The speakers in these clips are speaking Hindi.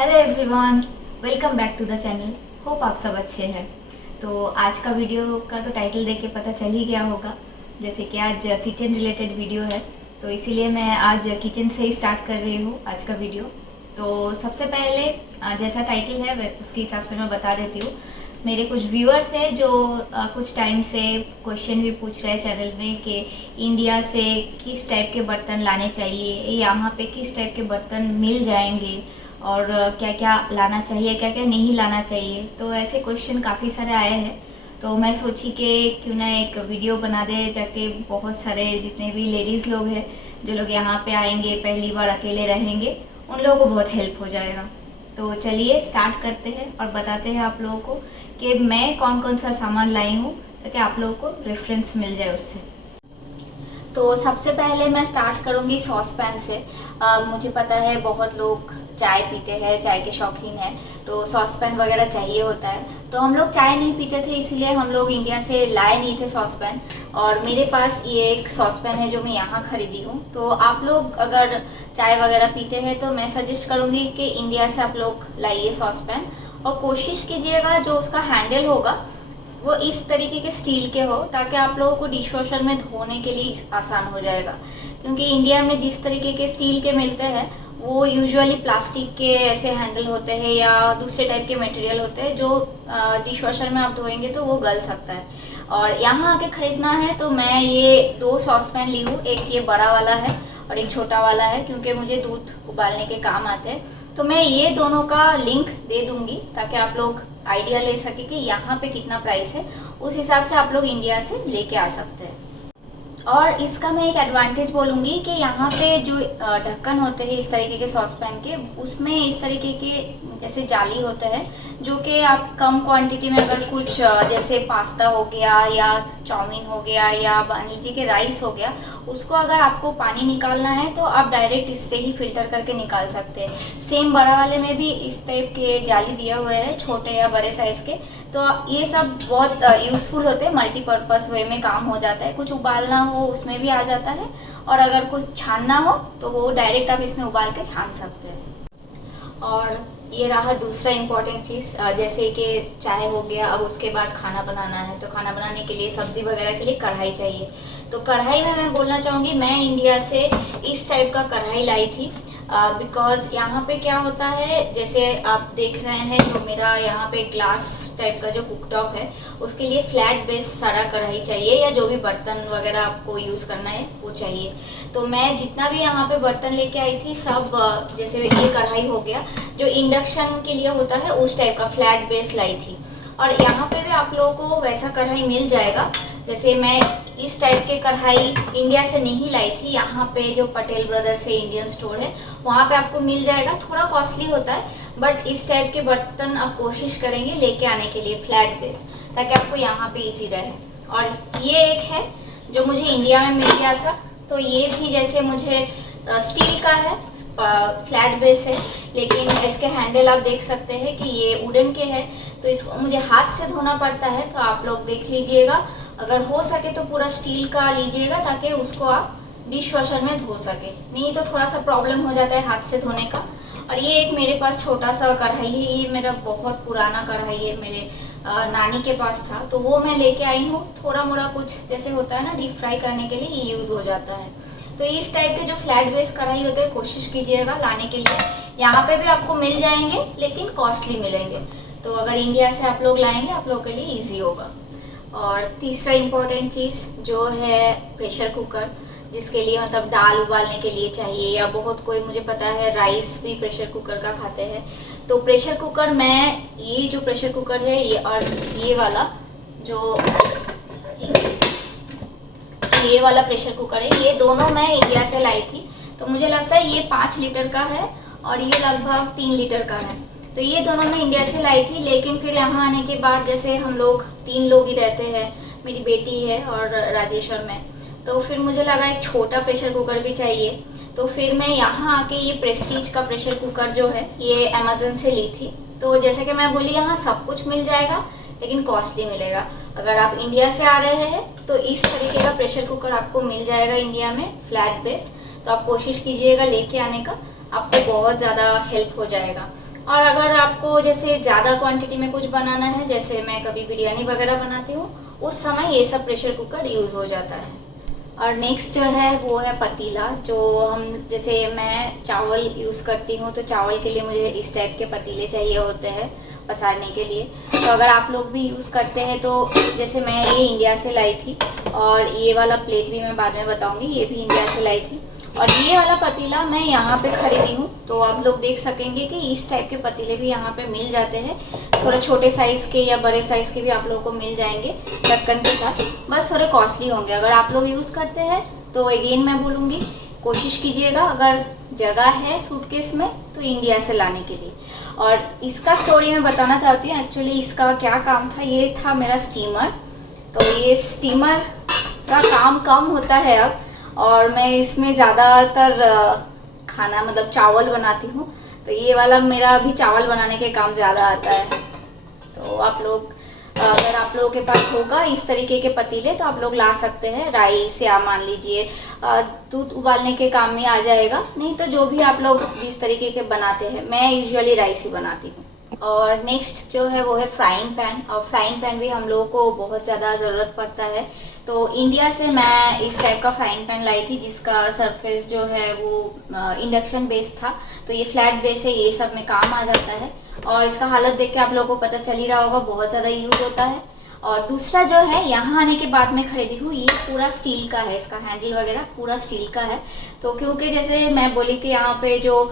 Hello everyone, welcome back to the channel. Hope आप सब अच्छे हैं। तो आज का वीडियो का तो टाइटल देख के पता चल ही गया होगा, जैसे कि आज किचन रिलेटेड वीडियो है, तो इसीलिए मैं आज किचन से ही स्टार्ट कर रही हूँ आज का वीडियो। तो सबसे पहले जैसा टाइटल है उसके हिसाब से मैं बता देती हूँ। मेरे कुछ व्यूअर्स हैं जो कुछ टाइम से क्वेश्चन भी पूछ रहे हैं चैनल में कि इंडिया से किस टाइप के बर्तन लाने चाहिए, यहाँ पे किस टाइप के बर्तन मिल जाएंगे और क्या क्या लाना चाहिए, क्या क्या नहीं लाना चाहिए। तो ऐसे क्वेश्चन काफ़ी सारे आए हैं, तो मैं सोची कि क्यों ना एक वीडियो बना दे, जाके बहुत सारे जितने भी लेडीज़ लोग हैं जो लोग यहाँ पे आएंगे, पहली बार अकेले रहेंगे, उन लोगों को बहुत हेल्प हो जाएगा। तो चलिए स्टार्ट करते हैं और बताते हैं आप लोगों को कि मैं कौन कौन सा सामान लाई हूँ, ताकि आप लोगों को रेफरेंस मिल जाए उससे। तो सबसे पहले मैं स्टार्ट करूँगी सॉस पैन से। मुझे पता है बहुत लोग चाय पीते हैं, चाय के शौकीन हैं, तो सॉस पैन वगैरह चाहिए होता है। तो हम लोग चाय नहीं पीते थे, इसलिए हम लोग इंडिया से लाए नहीं थे सॉस पैन, और मेरे पास ये एक सॉस पैन है जो मैं यहाँ खरीदी हूँ। तो आप लोग अगर चाय वगैरह पीते हैं तो मैं सजेस्ट करूँगी कि इंडिया से आप लोग लाइए सॉस पैन, और कोशिश कीजिएगा जो उसका हैंडल होगा वो इस तरीके के स्टील के हो, ताकि आप लोगों को डिश वॉशर में धोने के लिए आसान हो जाएगा। क्योंकि इंडिया में जिस तरीके के स्टील के मिलते हैं वो यूजुअली प्लास्टिक के ऐसे हैंडल होते हैं या दूसरे टाइप के मटेरियल होते हैं, जो डिश वॉशर में आप धोएंगे तो वो गल सकता है। और यहाँ आके ख़रीदना है तो मैं ये 2 सॉस पैन ली हूँ, एक ये बड़ा वाला है और एक छोटा वाला है, क्योंकि मुझे दूध उबालने के काम आते हैं। तो मैं ये दोनों का लिंक दे दूंगी ताकि आप लोग आइडिया ले सके कि यहाँ पे कितना प्राइस है, उस हिसाब से आप लोग इंडिया से लेके आ सकते हैं। और इसका मैं एक एडवांटेज बोलूँगी कि यहाँ पे जो ढक्कन होते हैं इस तरीके के सॉस पैन के, उसमें इस तरीके के जैसे जाली होते हैं, जो कि आप कम क्वांटिटी में अगर कुछ जैसे पास्ता हो गया या चाउमीन हो गया या मान लीजिए कि राइस हो गया, उसको अगर आपको पानी निकालना है तो आप डायरेक्ट इससे ही फिल्टर करके निकाल सकते हैं। सेम बड़ा वाले में भी इस टाइप के जाली दिए हुए हैं, छोटे या बड़े साइज़ के। तो ये सब बहुत यूज़फुल होते हैं, मल्टीपर्पज़ वे में काम हो जाता है। कुछ उबालना हो उसमें भी आ जाता है, और अगर कुछ छानना हो तो वो डायरेक्ट आप इसमें उबाल के छान सकते हैं। और ये रहा दूसरा इम्पॉर्टेंट चीज़, जैसे कि चाय हो गया, अब उसके बाद खाना बनाना है, तो खाना बनाने के लिए सब्ज़ी वगैरह के लिए कढ़ाई चाहिए। तो कढ़ाई में मैं बोलना चाहूँगी, मैं इंडिया से इस टाइप का कढ़ाई लाई थी, बिकॉज़ यहाँ पे क्या होता है, जैसे आप देख रहे हैं जो मेरा यहाँ पे ग्लास टाइप का जो कुकटॉप है, उसके लिए फ्लैट बेस सारा कढ़ाई चाहिए, या जो भी बर्तन वगैरह आपको यूज़ करना है वो चाहिए। तो मैं जितना भी यहाँ पे बर्तन लेके आई थी सब, जैसे ये कढ़ाई हो गया जो इंडक्शन के लिए होता है, उस टाइप का फ्लैट बेस लाई थी। और यहाँ पे भी आप लोगों को वैसा कढ़ाई मिल जाएगा। जैसे मैं इस टाइप के कढ़ाई इंडिया से नहीं लाई थी, यहाँ पे जो पटेल ब्रदर्स से इंडियन स्टोर है वहाँ पे आपको मिल जाएगा। थोड़ा कॉस्टली होता है, बट इस टाइप के बर्तन आप कोशिश करेंगे लेके आने के लिए फ्लैट बेस, ताकि आपको यहाँ पे इजी रहे। और ये एक है जो मुझे इंडिया में मिल गया था, तो ये भी जैसे मुझे स्टील का है, फ्लैट बेस है, लेकिन इसके हैंडल आप देख सकते हैं कि ये वुडन के हैं, तो इसको मुझे हाथ से धोना पड़ता है। तो आप लोग देख लीजिएगा, अगर हो सके तो पूरा स्टील का लीजिएगा ताकि उसको आप डिश वॉशर में धो सके, नहीं तो थोड़ा सा प्रॉब्लम हो जाता है हाथ से धोने का। और ये एक मेरे पास छोटा सा कढ़ाई है, ये मेरा बहुत पुराना कढ़ाई है, मेरे नानी के पास था, तो वो मैं लेके आई हूँ। थोड़ा मोड़ा कुछ जैसे होता है ना डीप फ्राई करने के लिए ये यूज़ हो जाता है। तो इस टाइप के जो फ्लैट बेस कढ़ाई होते हैं कोशिश कीजिएगा लाने के लिए। यहाँ पे भी आपको मिल जाएंगे लेकिन कॉस्टली मिलेंगे, तो अगर इंडिया से आप लोग लाएंगे आप लोगों के लिए ईजी होगा। और तीसरा इम्पॉर्टेंट चीज़ जो है प्रेशर कुकर, जिसके लिए मतलब दाल उबालने के लिए चाहिए, या बहुत कोई मुझे पता है राइस भी प्रेशर कुकर का खाते हैं। तो प्रेशर कुकर, मैं ये जो प्रेशर कुकर है ये, और ये वाला जो ये वाला प्रेशर कुकर है, ये दोनों मैं इंडिया से लाई थी। तो मुझे लगता है ये 5 लीटर का है और ये लगभग 3 लीटर का है। तो ये दोनों मैं इंडिया से लाई थी, लेकिन फिर यहाँ आने के बाद जैसे हम लोग 3 लोग ही रहते हैं, मेरी बेटी है और राजेश और मैं, तो फिर मुझे लगा एक छोटा प्रेशर कुकर भी चाहिए। तो फिर मैं यहाँ आके ये प्रेस्टीज का प्रेशर कुकर जो है ये अमेज़न से ली थी। तो जैसे कि मैं बोली, यहाँ सब कुछ मिल जाएगा लेकिन कॉस्टली मिलेगा। अगर आप इंडिया से आ रहे हैं तो इस तरीके का प्रेशर कुकर आपको मिल जाएगा इंडिया में, फ्लैट बेस। तो आप कोशिश कीजिएगा लेके आने का, आपको बहुत ज़्यादा हेल्प हो जाएगा। और अगर आपको जैसे ज़्यादा क्वांटिटी में कुछ बनाना है, जैसे मैं कभी बिरयानी वगैरह बनाती हूँ, उस समय ये सब प्रेशर कुकर यूज़ हो जाता है। और नेक्स्ट जो है वो है पतीला, जो हम जैसे मैं चावल यूज़ करती हूँ, तो चावल के लिए मुझे इस टाइप के पतीले चाहिए होते हैं पसारने के लिए। तो अगर आप लोग भी यूज़ करते हैं तो जैसे मैं ये इंडिया से लाई थी, और ये वाला प्लेट भी मैं बाद में बताऊँगी, ये भी इंडिया से लाई थी। और ये वाला पतीला मैं यहाँ पे खरीदी हूँ, तो आप लोग देख सकेंगे कि इस टाइप के पतीले भी यहाँ पे मिल जाते हैं। थोड़े छोटे साइज़ के या बड़े साइज़ के भी आप लोगों को मिल जाएंगे ढक्कन के साथ, बस थोड़े कॉस्टली होंगे। अगर आप लोग यूज़ करते हैं तो अगेन मैं बोलूँगी, कोशिश कीजिएगा अगर जगह है सूटकेस में तो इंडिया से लाने के लिए। और इसका स्टोरी मैं बताना चाहती हूँ, एक्चुअली इसका क्या काम था। ये था मेरा स्टीमर। तो ये स्टीमर का काम कम होता है अब, और मैं इसमें ज़्यादातर खाना मतलब चावल बनाती हूँ, तो ये वाला मेरा अभी चावल बनाने के काम ज़्यादा आता है। तो आप लोग अगर आप लोगों के पास होगा इस तरीके के पतीले तो आप लोग ला सकते हैं। राइस या मान लीजिए दूध उबालने के काम में आ जाएगा, नहीं तो जो भी आप लोग जिस तरीके के बनाते हैं, मैं यूजुअली राइस ही बनाती हूँ। और नेक्स्ट जो है वो है फ्राइंग पैन। और फ्राइंग पैन भी हम लोगों को बहुत ज़्यादा ज़रूरत पड़ता है। तो इंडिया से मैं इस टाइप का फ्राइंग पैन लाई थी, जिसका सरफेस जो है वो इंडक्शन बेस था। तो ये फ्लैट बेस है, ये सब में काम आ जाता है। और इसका हालत देख के आप लोगों को पता चल ही रहा होगा, बहुत ज़्यादा यूज़ होता है। और दूसरा जो है यहाँ आने के बाद में खरीदी हूँ, ये पूरा स्टील का है, इसका हैंडल वगैरह पूरा स्टील का है। तो क्योंकि जैसे मैं बोली कि यहाँ पे जो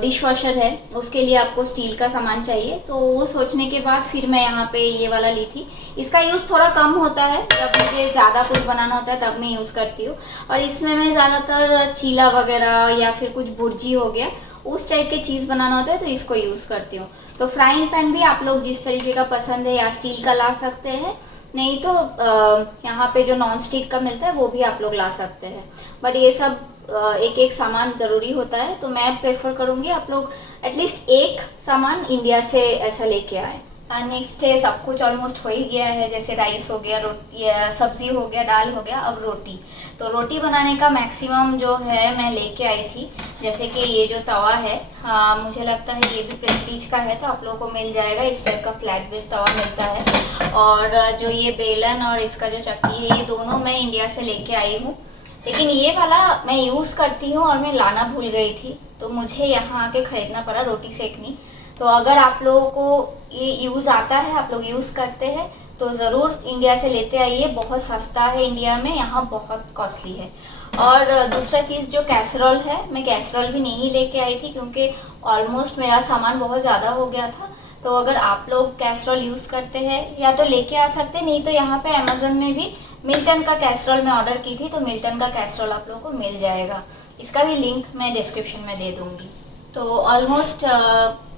डिश वॉशर है उसके लिए आपको स्टील का सामान चाहिए, तो वो सोचने के बाद फिर मैं यहाँ पे ये वाला ली थी। इसका यूज़ थोड़ा कम होता है, जब मुझे ज़्यादा कुछ बनाना होता है तब मैं यूज़ करती हूँ। और इसमें मैं ज़्यादातर चीला वगैरह या फिर कुछ भुर्जी हो गया, उस टाइप के चीज़ बनाना होता है तो इसको यूज़ करती हूँ। तो फ्राइंग पैन भी आप लोग जिस तरीके का पसंद है या स्टील का ला सकते हैं, नहीं तो यहाँ पे जो नॉन स्टिक का मिलता है वो भी आप लोग ला सकते हैं। बट ये सब एक एक सामान ज़रूरी होता है, तो मैं प्रेफर करूँगी आप लोग एटलीस्ट एक सामान इंडिया से ऐसा लेके आए। नेक्स्ट है, सब कुछ ऑलमोस्ट हो ही गया है, जैसे राइस हो गया, रोटी या सब्जी हो गया, दाल हो गया, अब रोटी। तो रोटी बनाने का मैक्सिमम जो है मैं लेके आई थी। जैसे कि ये जो तवा है, हाँ मुझे लगता है ये भी प्रेस्टीज का है, तो आप लोगों को मिल जाएगा, इस टाइप का फ्लैट बेस तवा मिलता है। और जो ये बेलन और इसका जो चक्की है, ये दोनों मैं इंडिया से लेके आई हूँ। लेकिन ये वाला मैं यूज़ करती हूँ और मैं लाना भूल गई थी, तो मुझे यहाँ आके ख़रीदना पड़ा रोटी सेकनी। तो अगर आप लोगों को ये यूज़ आता है, आप लोग यूज़ करते हैं, तो ज़रूर इंडिया से लेते आइए। बहुत सस्ता है इंडिया में, यहाँ बहुत कॉस्टली है। और दूसरा चीज़ जो कैसरोल है, मैं कैसरोल भी नहीं लेके आई थी क्योंकि ऑलमोस्ट मेरा सामान बहुत ज़्यादा हो गया था। तो अगर आप लोग कैसरोल यूज़ करते हैं या तो लेके आ सकते हैं, नहीं तो यहाँ पे अमेज़न में भी मिल्टन का कैसरोल मैं ऑर्डर की थी, तो मिल्टन का कैसरोल आप लोगों को मिल जाएगा। इसका भी लिंक मैं डिस्क्रिप्शन में दे दूँगी। तो ऑलमोस्ट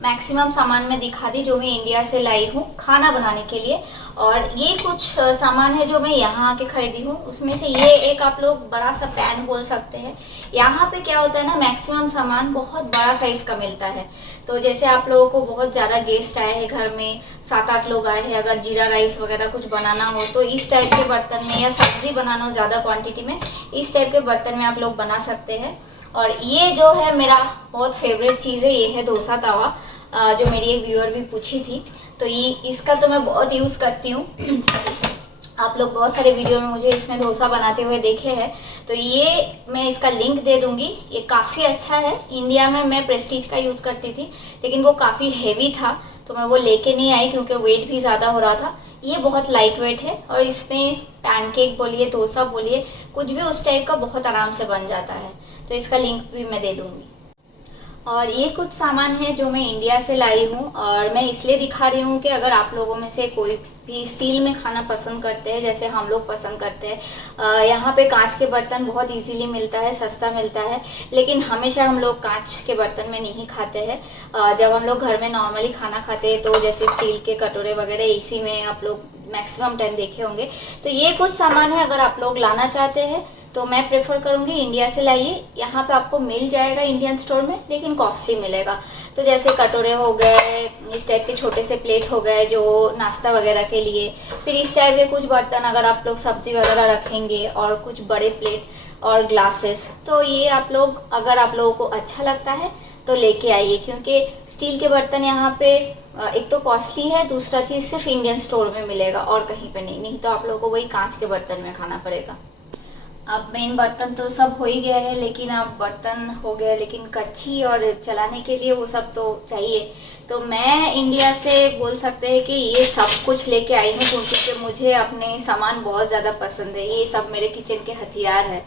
मैक्सिमम सामान मैं दिखा दी जो मैं इंडिया से लाई हूँ खाना बनाने के लिए। और ये कुछ सामान है जो मैं यहाँ आके ख़रीदी हूँ, उसमें से ये एक आप लोग बड़ा सा पैन बोल सकते हैं। यहाँ पे क्या होता है ना, मैक्सिमम सामान बहुत बड़ा साइज़ का मिलता है। तो जैसे आप लोगों को बहुत ज़्यादा गेस्ट आए हैं, घर में 7-8 लोग आए हैं, अगर जीरा राइस वगैरह कुछ बनाना हो तो इस टाइप के बर्तन में, या सब्ज़ी बनाना हो ज़्यादा क्वान्टिटी में, इस टाइप के बर्तन में आप लोग बना सकते हैं। और ये जो है मेरा बहुत फेवरेट चीज़ है, ये है डोसा तवा, जो मेरी एक व्यूअर भी पूछी थी। तो ये इसका तो मैं बहुत यूज़ करती हूँ। आप लोग बहुत सारे वीडियो में मुझे इसमें डोसा बनाते हुए देखे हैं, तो ये मैं इसका लिंक दे दूँगी। ये काफ़ी अच्छा है। इंडिया में मैं प्रेस्टीज का यूज़ करती थी, लेकिन वो काफ़ी हेवी था, तो मैं वो लेके नहीं आई क्योंकि वेट भी ज़्यादा हो रहा था। ये बहुत लाइट वेट है, और इसमें पैनकेक बोलिए, डोसा बोलिए, कुछ भी उस टाइप का बहुत आराम से बन जाता है। तो इसका लिंक भी मैं दे दूँगी। और ये कुछ सामान है जो मैं इंडिया से लाई हूँ, और मैं इसलिए दिखा रही हूँ कि अगर आप लोगों में से कोई भी स्टील में खाना पसंद करते हैं, जैसे हम लोग पसंद करते हैं, यहाँ पे कांच के बर्तन बहुत इजीली मिलता है, सस्ता मिलता है। लेकिन हमेशा हम लोग कांच के बर्तन में नहीं खाते हैं। जब हम लोग घर में नॉर्मली खाना खाते हैं तो जैसे स्टील के कटोरे वगैरह इसी में आप लोग मैक्सिमम टाइम देखे होंगे। तो ये कुछ सामान है, अगर आप लोग लाना चाहते हैं तो मैं प्रेफर करूँगी इंडिया से लाइए। यहाँ पे आपको मिल जाएगा इंडियन स्टोर में, लेकिन कॉस्टली मिलेगा। तो जैसे कटोरे हो गए, इस टाइप के छोटे से प्लेट हो गए जो नाश्ता वगैरह के लिए, फिर इस टाइप के कुछ बर्तन अगर आप लोग सब्जी वगैरह रखेंगे, और कुछ बड़े प्लेट और ग्लासेस, तो ये आप लोग अगर आप लोगों को अच्छा लगता है तो लेके आइए, क्योंकि स्टील के बर्तन यहाँ पे एक तो कॉस्टली है, दूसरा चीज़ सिर्फ इंडियन स्टोर में मिलेगा और कहीं पे नहीं तो आप लोगों को वही कांच के बर्तन में खाना पड़ेगा। अब मेन बर्तन तो सब हो ही गया है, लेकिन अब बर्तन हो गया, लेकिन कच्छी और चलाने के लिए वो सब तो चाहिए। तो मैं इंडिया से बोल सकते हैं कि ये सब कुछ लेके आई हूँ, क्योंकि मुझे अपने सामान बहुत ज़्यादा पसंद है। ये सब मेरे किचन के हथियार है,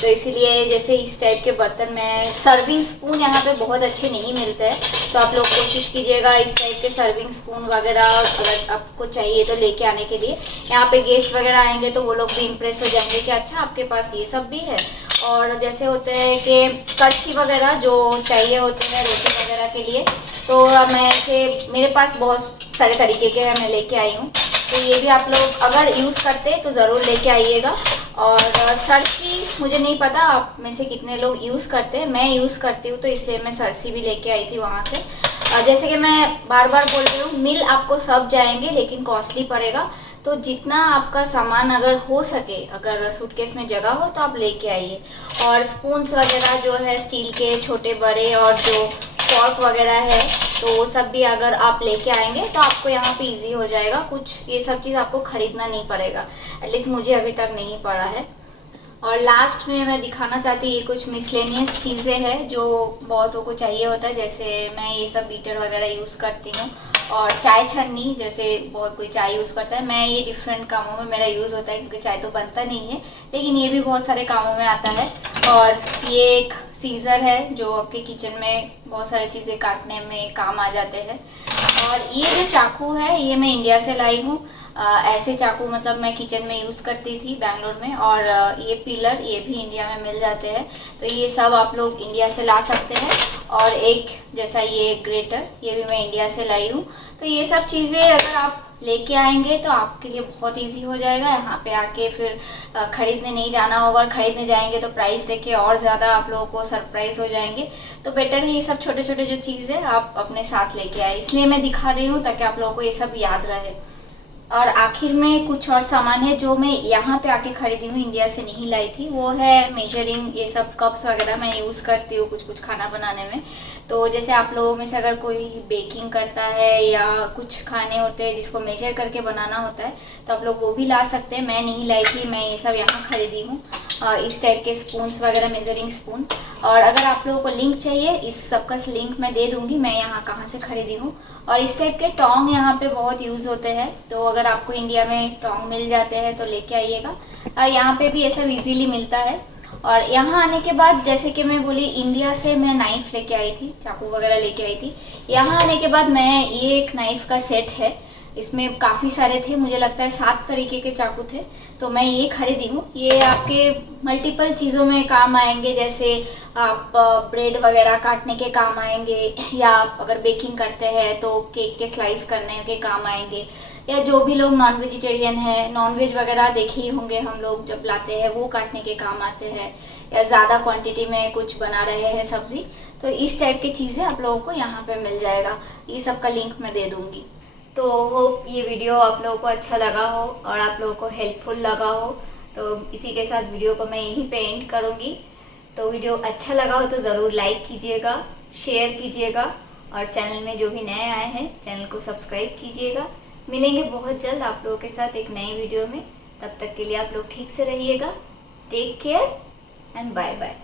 तो इसीलिए जैसे इस टाइप के बर्तन में सर्विंग स्पून यहाँ पे बहुत अच्छे नहीं मिलते हैं, तो आप लोग कोशिश कीजिएगा इस टाइप के सर्विंग स्पून वगैरह अगर आपको चाहिए तो लेके आने के लिए। यहाँ पे गेस्ट वगैरह आएंगे तो वो लोग भी इम्प्रेस हो जाएंगे कि अच्छा आपके पास ये सब भी है। और जैसे होते हैं कि कड़छी वगैरह जो चाहिए होते हैं रोटी वगैरह के लिए, तो मैं ऐसे मेरे पास बहुत सारे तरीके के हैं, मैं लेके आई हूँ। तो ये भी आप लोग अगर यूज़ करते तो ज़रूर लेके आइएगा। और सरसी मुझे नहीं पता आप में से कितने लोग यूज़ करते हैं, मैं यूज़ करती हूँ, तो इसलिए मैं सरसी भी लेके आई थी वहाँ से। जैसे कि मैं बार बार बोल रही हूँ, मिल आपको सब जाएंगे लेकिन कॉस्टली पड़ेगा। तो जितना आपका सामान अगर हो सके, अगर सूटकेस में जगह हो तो आप लेके आइए। और स्पून्स वगैरह जो है स्टील के छोटे बड़े, और जो फॉर्क वगैरह है, तो वो सब भी अगर आप लेके आएंगे तो आपको यहाँ पे इजी हो जाएगा। कुछ ये सब चीज़ आपको ख़रीदना नहीं पड़ेगा, एटलीस्ट मुझे अभी तक नहीं पड़ा है। और लास्ट में मैं दिखाना चाहती हूँ, ये कुछ मिसलेनियस चीज़ें हैं जो बहुतों को चाहिए होता है। जैसे मैं ये सब बीटर वगैरह यूज़ करती हूँ, और चाय छन्नी, जैसे बहुत कोई चाय यूज़ करता है, मैं ये डिफरेंट कामों में मेरा यूज़ होता है, क्योंकि चाय तो बनता नहीं है, लेकिन ये भी बहुत सारे कामों में आता है। और ये एक सीज़र है जो आपके किचन में बहुत सारी चीज़ें काटने में काम आ जाते हैं। और ये जो चाकू है ये मैं इंडिया से लाई हूँ। ऐसे चाकू मतलब मैं किचन में यूज़ करती थी बैंगलोर में। और ये पिलर ये भी इंडिया में मिल जाते हैं, तो ये सब आप लोग इंडिया से ला सकते हैं। और एक जैसा ये ग्रेटर, ये भी मैं इंडिया से लाई हूँ। तो ये सब चीज़ें अगर आप लेके आएंगे तो आपके लिए बहुत इजी हो जाएगा। यहाँ पे आके फिर ख़रीदने नहीं जाना होगा, और ख़रीदने जाएंगे तो प्राइस देख के और ज़्यादा आप लोगों को सरप्राइज़ हो जाएंगे। तो बेटर है ये सब छोटे छोटे जो चीज़ें आप अपने साथ लेके आए, इसलिए मैं दिखा रही हूँ ताकि आप लोगों को ये सब याद रहे। और आखिर में कुछ और सामान है जो मैं यहाँ पे आके खरीदी हूँ, इंडिया से नहीं लाई थी। वो है मेजरिंग, ये सब कप्स वगैरह मैं यूज़ करती हूँ कुछ कुछ खाना बनाने में। तो जैसे आप लोगों में से अगर कोई बेकिंग करता है या कुछ खाने होते हैं जिसको मेजर करके बनाना होता है, तो आप लोग वो भी ला सकते हैं। मैं नहीं लाई थी, मैं ये सब यहाँ खरीदी हूँ, इस टाइप के स्पून्स वगैरह, मेजरिंग स्पून। और अगर आप लोगों को लिंक चाहिए, इस सब का लिंक मैं दे दूँगी मैं यहाँ कहाँ से खरीदी हूँ। और इस टाइप के टोंग यहाँ पे बहुत यूज़ होते हैं, तो अगर आपको इंडिया में टोंग मिल जाते हैं तो लेके आइएगा। यहाँ पे भी ये सब इजीली मिलता है। और यहाँ आने के बाद, जैसे कि मैं बोली, इंडिया से मैं नाइफ़ लेके आई थी, चाकू वगैरह लेके आई थी। यहाँ आने के बाद मैं ये एक नाइफ़ का सेट है, इसमें काफ़ी सारे थे, मुझे लगता है 7 तरीके के चाकू थे, तो मैं ये खरीदी हूँ। ये आपके मल्टीपल चीज़ों में काम आएंगे, जैसे आप ब्रेड वगैरह काटने के काम आएंगे, या आप अगर बेकिंग करते हैं तो केक के स्लाइस करने के काम आएंगे, या जो भी लोग नॉन वेजिटेरियन है, नॉन वेज वगैरह देखे ही होंगे हम लोग जब लाते हैं, वो काटने के काम आते हैं, या ज़्यादा क्वांटिटी में कुछ बना रहे हैं सब्ज़ी, तो इस टाइप की चीज़ें आप लोगों को यहाँ पे मिल जाएगा। ये सब का लिंक मैं दे दूँगी। तो होप ये वीडियो आप लोगों को अच्छा लगा हो और आप लोगों को हेल्पफुल लगा हो। तो इसी के साथ वीडियो को मैं यहीं पे एंड करूँगी। तो वीडियो अच्छा लगा हो तो ज़रूर लाइक कीजिएगा, शेयर कीजिएगा, और चैनल में जो भी नए आए हैं चैनल को सब्सक्राइब कीजिएगा। मिलेंगे बहुत जल्द आप लोगों के साथ एक नई वीडियो में। तब तक के लिए आप लोग ठीक से रहिएगा। Take care and bye bye.